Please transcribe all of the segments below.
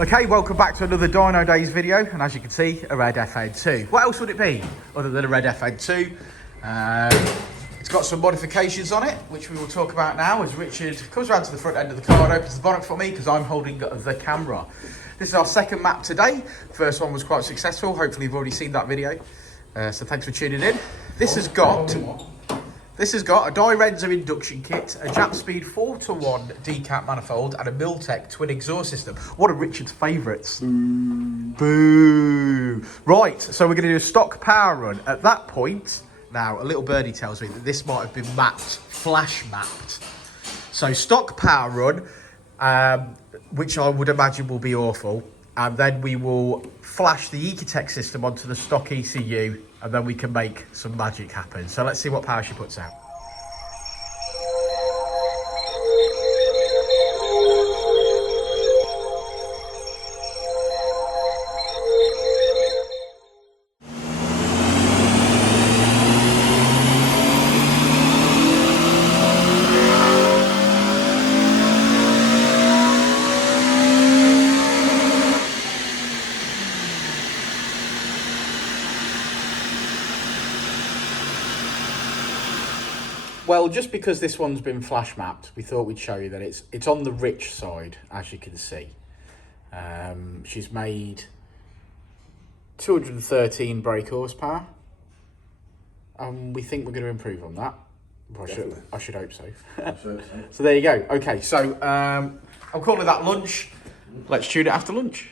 Okay, welcome back to another Dynodaze video, and as you can see, a red FN2. What else would it be other than a red FN2? It's got some modifications on it, which we will talk about now as Richard comes around to the front end of the car and opens the bonnet for me because I'm holding the camera. This is our second map today. First one was quite successful. Hopefully you've already seen that video. So thanks for tuning in. This has got a Dynodaze induction kit, a Jap Speed 4:1 decap manifold, and a Miltech twin exhaust system. One of Richard's favourites. Boo. Right, so we're going to do a stock power run. At that point, now a little birdie tells me that this might have been mapped, flash mapped. So stock power run, which I would imagine will be awful. And then we will flash the Ecutek system onto the stock ECU, and then we can make some magic happen. So let's see what power she puts out. Well, just because this one's been flash mapped, we thought we'd show you that it's on the rich side, as you can see. She's made 213 brake horsepower, and we think we're going to improve on that. I should hope so. So there you go. Okay, so I'm calling that lunch. Let's tune it after lunch.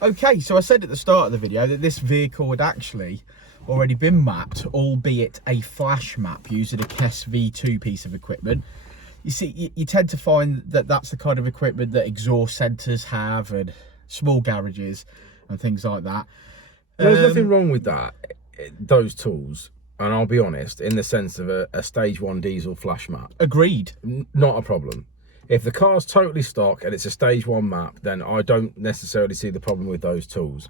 Okay, so I said at the start of the video that this vehicle had actually already been mapped, albeit a flash map using a KES V2 piece of equipment. You see, you tend to find that that's the kind of equipment that exhaust centres have and small garages and things like that. There's nothing wrong with that, those tools, and I'll be honest, in the sense of a stage 1 diesel flash map. Agreed. Not a problem. If the car's totally stock and it's a stage 1 map, then I don't necessarily see the problem with those tools.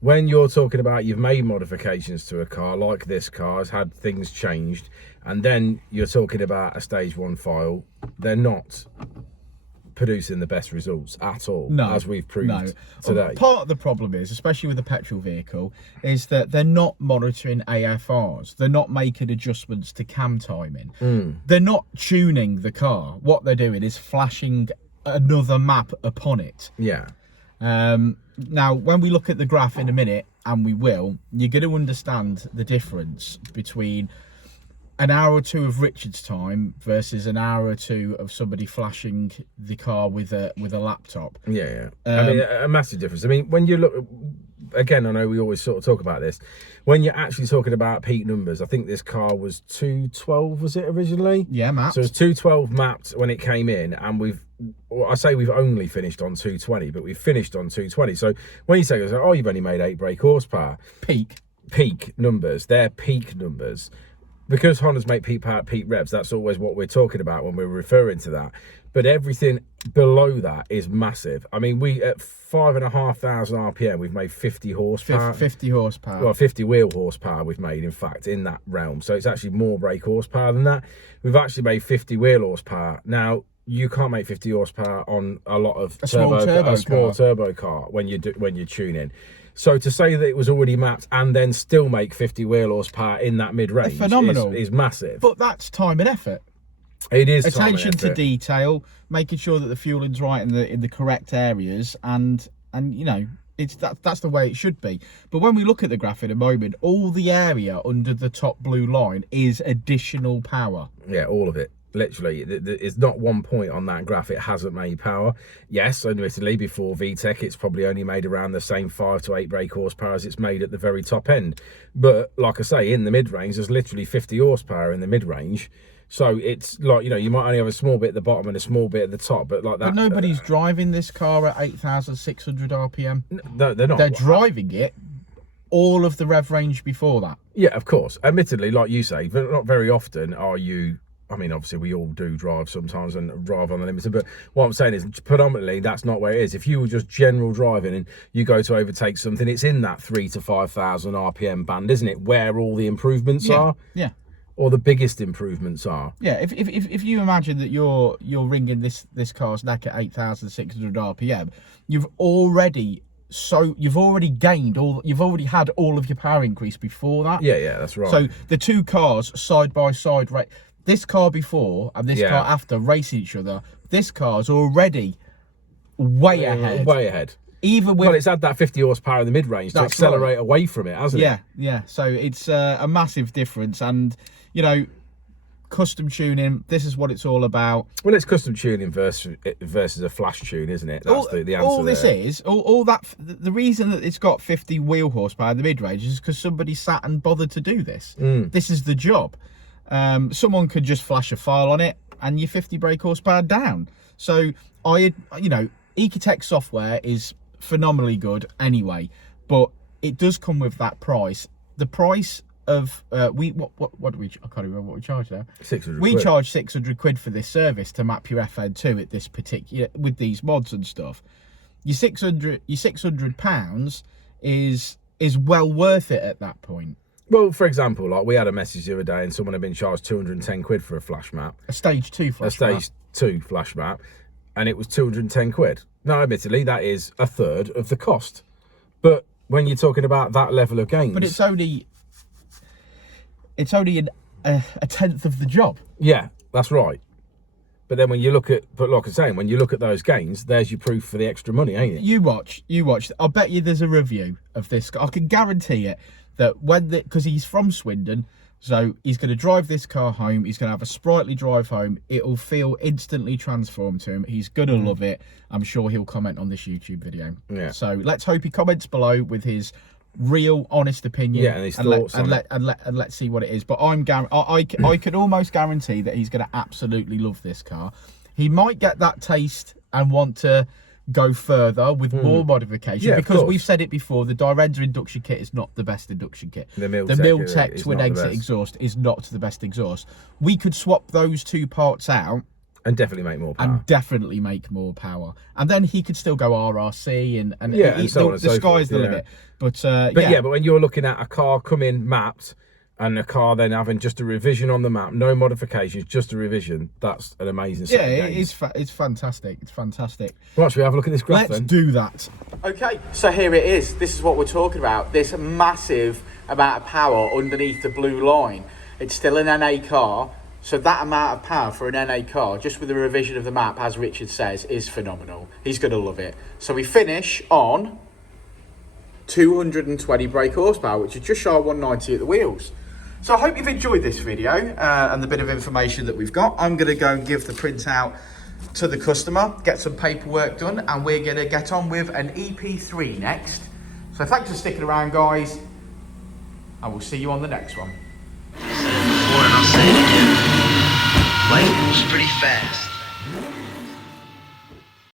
When you're talking about you've made modifications to a car, like this car has had things changed, and then you're talking about a stage 1 file, they're not producing the best results at all, as we've proved today. Part of the problem is, especially with a petrol vehicle, is that they're not monitoring AFRs. They're not making adjustments to cam timing. They're not tuning the car. What they're doing is flashing another map upon it. Yeah. Now, when we look at the graph in a minute, and we will, you're going to understand the difference between an hour or two of Richard's time versus an hour or two of somebody flashing the car with a laptop. Yeah. I mean, a massive difference. I mean, when you look, again, I know we always sort of talk about this, when you're actually talking about peak numbers, I think this car was 212, was it originally? Yeah, mapped. So it was 212 mapped when it came in, and I say we've only finished on 220, but we've finished on 220. So when you say, oh, you've only made 8 brake horsepower. Peak numbers, they're peak numbers. Because Hondas make peak power, peak revs, that's always what we're talking about when we're referring to that. But everything below that is massive. I mean, we at 5,500 RPM, we've made 50 horsepower. 50 horsepower. Well, 50 wheel horsepower we've made, in fact, in that realm. So it's actually more brake horsepower than that. We've actually made 50 wheel horsepower. Now, you can't make 50 horsepower on a lot of a small turbo car when you're tuning. So to say that it was already mapped and then still make 50 wheel horsepower in that mid-range is massive. But that's time and effort. It is attention to detail, making sure that the fueling's right in the correct areas, and you know, that's the way it should be. But when we look at the graph in a moment, all the area under the top blue line is additional power. Yeah, all of it. Literally, it's not one point on that graph it hasn't made power. Yes, admittedly, before VTEC, it's probably only made around the same 5 to 8 brake horsepower as it's made at the very top end. But like I say, in the mid-range, there's literally 50 horsepower in the mid-range. So it's like, you know, you might only have a small bit at the bottom and a small bit at the top, but like that. But nobody's driving this car at 8,600 RPM. No, they're not. They're driving it all of the rev range before that. Yeah, of course. Admittedly, like you say, but not very often are you. I mean, obviously, we all do drive sometimes and drive on the limited, but what I'm saying is predominantly that's not where it is. If you were just general driving and you go to overtake something, it's in that 3,000 to 5,000 RPM band, isn't it? Where all the improvements are. Yeah. Or the biggest improvements are. Yeah, if you imagine that you're ringing this car's neck at 8,600 RPM, you've already gained you've already had all of your power increase before that. Yeah, that's right. So the two cars side by side, right? This car before and this car after racing each other, this car's already way ahead. Way ahead. Even with, well, it's had that 50 horsepower in the mid-range to accelerate away from it, hasn't it? Yeah. So it's a massive difference. And, you know, custom tuning, this is what it's all about. Well, it's custom tuning versus a flash tune, isn't it? That's the answer. All this is, all that, the reason that it's got 50 wheel horsepower in the mid-range is because somebody sat and bothered to do this. This is the job. Someone could just flash a file on it and you're 50 brake horsepower down. So you know, Ecutek software is phenomenally good anyway, but it does come with that price. The price of what do we, I can't remember what we charge now. 600 we quid. charge 600 quid for this service to map your FN2 at this particular, with these mods and stuff. Your 600 pounds is well worth it at that point. Well, for example, like we had a message the other day and someone had been charged 210 quid for a flash map. A stage 2 flash map. A stage 2 flash map. And it was 210 quid. Now, admittedly, that is a third of the cost. But when you're talking about that level of gains... But it's only a tenth of the job. Yeah, that's right. But then when you look at, like I'm saying, when you look at those gains, there's your proof for the extra money, ain't it? You watch. I'll bet you there's a review of this. I can guarantee it. That because he's from Swindon, so he's going to drive this car home, he's going to have a sprightly drive home, it'll feel instantly transformed to him, he's going to love it. I'm sure he'll comment on this YouTube video. Yeah. So let's hope he comments below with his real honest opinion. Yeah, and his thoughts and let's see what it is. But I could almost guarantee that he's going to absolutely love this car. He might get that taste and want to go further with more modification, because we've said it before, the Dyrenda induction kit is not the best induction kit. The Miltec twin exit exhaust is not the best exhaust. We could swap those two parts out And definitely make more power. And definitely make more power. And then he could still go RRC and so on and the so sky's forth, the yeah. limit. But But when you're looking at a car coming mapped and a car then having just a revision on the map, no modifications, just a revision, that's an amazing set of games. It's fantastic. It's fantastic. Right, should we have a look at this graph Let's then? do that. Okay, so here it is. This is what we're talking about. This massive amount of power underneath the blue line. It's still an NA car. So that amount of power for an NA car, just with the revision of the map, as Richard says, is phenomenal. He's going to love it. So we finish on 220 brake horsepower, which is just shy of 190 at the wheels. So I hope you've enjoyed this video and the bit of information that we've got. I'm going to go and give the printout to the customer, get some paperwork done, and we're going to get on with an EP3 next. So thanks for sticking around, guys, and we'll see you on the next one. Before and I'll say it again. Life moves pretty fast.